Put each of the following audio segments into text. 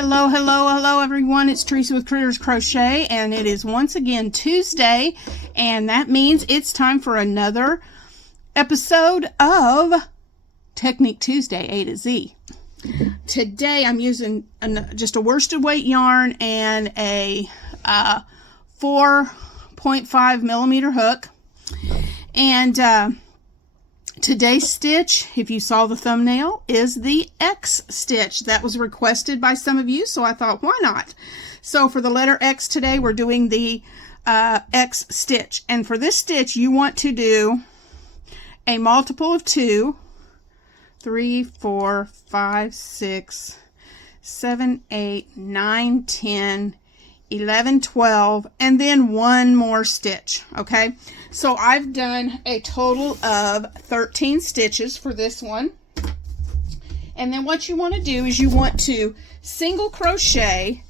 Hello, hello, hello everyone. It's Teresa with Critters Crochet, and it is once again Tuesday, and that means it's time for another episode of Technique Tuesday A to Z. Today I'm using just a worsted weight yarn and a 4.5 millimeter hook, and today's stitch, if you saw the thumbnail, is the X stitch. That was requested by some of you, so I thought, why not? So for the letter X today, we're doing the X stitch. And for this stitch, you want to do a multiple of 2, 3, 4, 5, 6, 7, 8, 9, 10, 11, 12, and then one more stitch. Okay, so I've done a total of 13 stitches for this one. And then what you want to do is you want to single crochet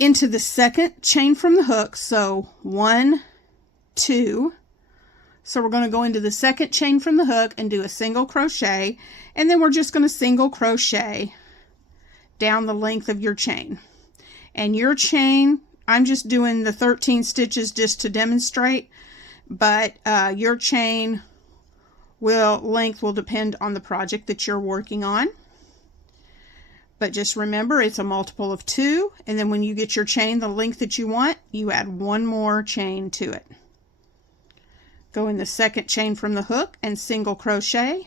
into the second chain from the hook. So 1, 2. So we're going to go into the second chain from the hook and do a single crochet, and then we're just going to single crochet down the length of your chain. And your chain, I'm just doing the 13 stitches just to demonstrate, but your chain length will depend on the project that you're working on. But just remember, it's a multiple of 2, and then when you get your chain the length that you want, you add one more chain to it. Go in the second chain from the hook and single crochet,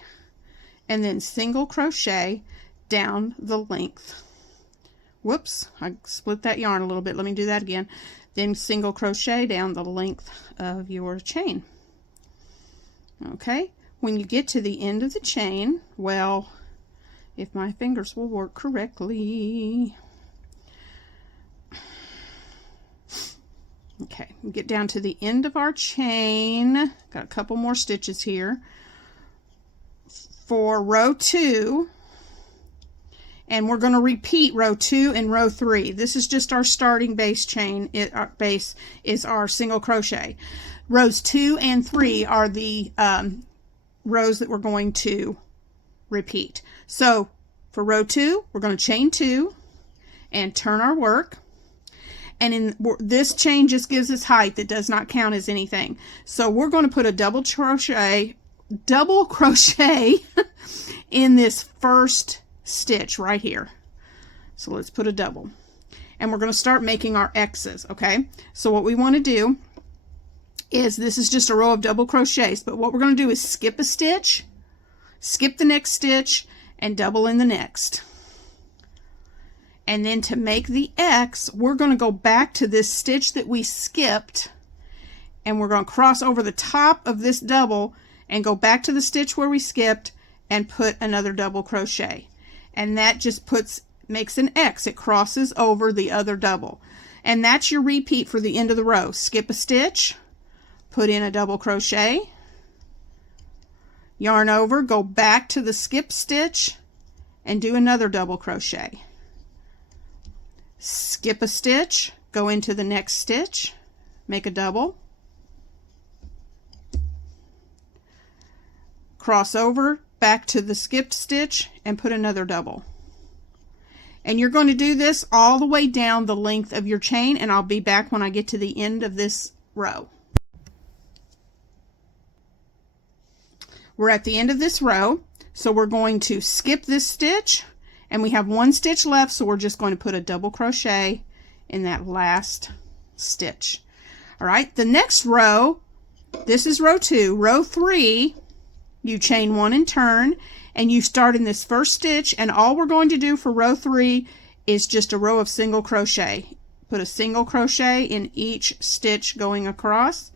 and then single crochet down the length. Whoops, I split that yarn a little bit. Let me do that again. Then single crochet down the length of your chain. Okay, when you get to the end of the chain, well, if my fingers will work correctly. Okay, we get down to the end of our chain. Got a couple more stitches here. For row 2, and we're going to repeat row 2 and row 3. This is just our starting base chain. Our base is our single crochet. Rows 2 and 3 are the rows that we're going to repeat. So for row 2, we're going to chain 2 and turn our work. And in this chain just gives us height. That does not count as anything. So we're going to put a double crochet in this first stitch right here. So let's put a double, and we're going to start making our X's. Okay, so what we want to do is, this is just a row of double crochets, but what we're going to do is skip a stitch, skip the next stitch, and double in the next. And then to make the X, we're going to go back to this stitch that we skipped, and we're going to cross over the top of this double and go back to the stitch where we skipped and put another double crochet. And that just makes an X. It crosses over the other double. And that's your repeat for the end of the row. Skip a stitch, put in a double crochet, yarn over, go back to the skip stitch, and do another double crochet. Skip a stitch, go into the next stitch, make a double, cross over, back to the skipped stitch, and put another double. And you're going to do this all the way down the length of your chain, and I'll be back when I get to the end of this row. We're at the end of this row, so we're going to skip this stitch, and we have one stitch left, so we're just going to put a double crochet in that last stitch. All right, the next row, this is row 2. Row 3, you chain 1 and turn, and you start in this first stitch, and all we're going to do for row 3 is just a row of single crochet. Put a single crochet in each stitch going across.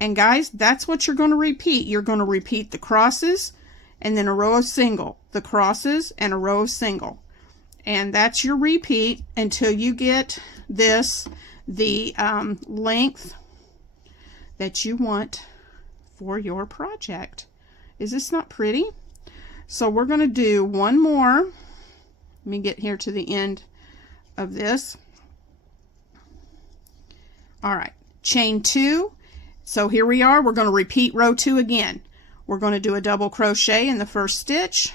And guys, that's what you're going to repeat. You're going to repeat the crosses and then a row of single, the crosses and a row of single. And that's your repeat until you get this, the length that you want for your project. Is this not pretty? So we're going to do one more. Let me get here to the end of this. All right, chain 2. So here we are. We're going to repeat row 2 again. We're going to do a double crochet in the first stitch,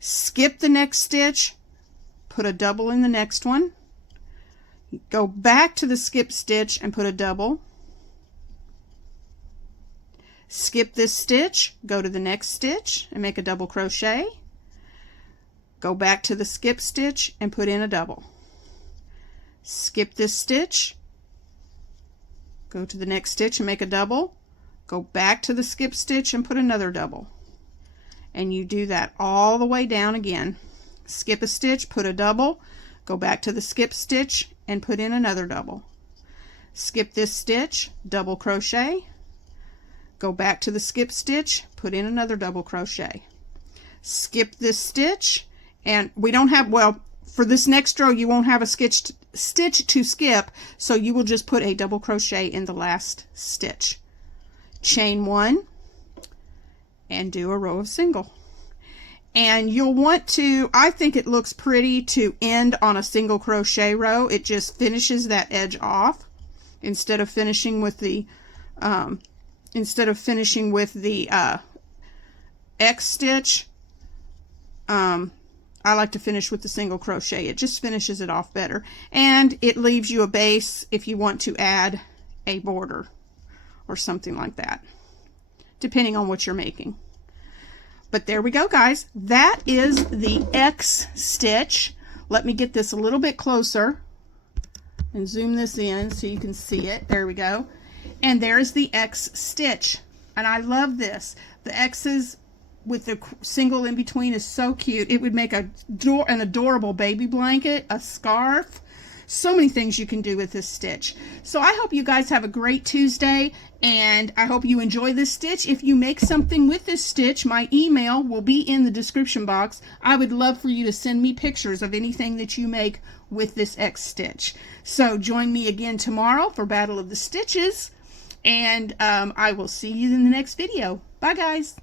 skip the next stitch, put a double in the next one, go back to the skip stitch and put a double, skip this stitch, go to the next stitch and make a double crochet, go back to the skip stitch and put in a double, skip this stitch, go to the next stitch and make a double, go back to the skip stitch and put another double, and you do that all the way down again. Skip a stitch, put a double, go back to the skip stitch and put in another double, skip this stitch, double crochet, go back to the skip stitch, put in another double crochet, skip this stitch, and we don't have, well, for this next row you won't have a stitch to skip, so you will just put a double crochet in the last stitch, chain one, and do a row of single. And you'll want to, I think it looks pretty to end on a single crochet row. It just finishes that edge off instead of finishing with the X stitch. I like to finish with the single crochet. It just finishes it off better, and it leaves you a base if you want to add a border or something like that, depending on what you're making. But there we go, guys. That is the X stitch. Let me get this a little bit closer and zoom this in so you can see it. There we go. And there's the X stitch. And I love this. The X's with the single in between is so cute. It would make an adorable baby blanket, a scarf. So many things you can do with this stitch. So I hope you guys have a great Tuesday, and I hope you enjoy this stitch. If you make something with this stitch, my email will be in the description box. I would love for you to send me pictures of anything that you make with this X stitch. So join me again tomorrow for Battle of the Stitches, and I will see you in the next video. Bye, guys.